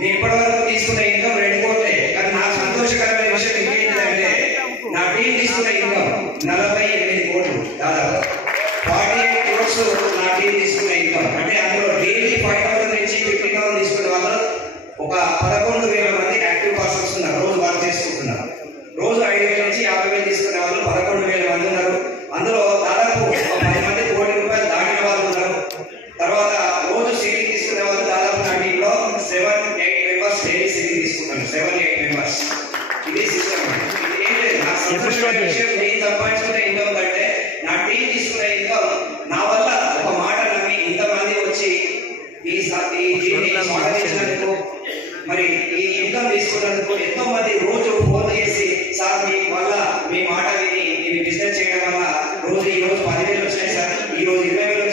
నేను ఇప్పటివరకు తీసుకున్న ఇన్కమ్ 2 కోట్లే. కానీ నాకు సంతోషకరమైన విషయం ఇంకేంటంటే నా టీం తీసుకున్న ఇన్కమ్ 48 కోట్లు, దాదాపు 48 క్రోర్స్ నా టీం తీసుకున్న ఇన్కమ్. అంటే అందులో డైలీ 5,000 నుంచి 50,000 తీసుకునే వాళ్ళు ఒక 11,000 మంది యాక్టివ్ పర్సన్స్ ఉన్నారు, రోజు వర్క్ చేసుకుంటున్నారు. రోజు 5,000 నుంచి 50,000 తీసుకునే వాళ్ళు 11,000 మంది ఉన్నారు. అందులో దాదాపు 10 మంది ₹1 కోటి దాటిన వాళ్ళు ఉన్నారు. తర్వాత రోజు సిటీ తీసుకునే వాళ్ళు దాదాపు నా టీంలో 7-8 మెంబర్స్ డైలీ సిటీ తీసుకుంటాను. 7-8 మెంబర్స్. ఇది సిస్టమ్. ఇది ఏం లేదు, నా సంతోషమైన విషయం నేను సంపాదించుకునే ఇన్కమ్ కంటే నా టీం తీసుకునే ఇన్కమ్ నా వల్ల ఒక మాట నమ్మి ఇంతమంది వచ్చి ఈ స్వాగతించినందుకు, మరి ఈ ఇన్కమ్ తీసుకున్నందుకు ఎంతో మంది రోజు ఫోన్ చేసి సార్ మీ వల్ల మీ మాట విని బిజినెస్ చేయడం వల్ల ఈ రోజు 10,000 వచ్చినాయి సార్, ఈ రోజు 20,000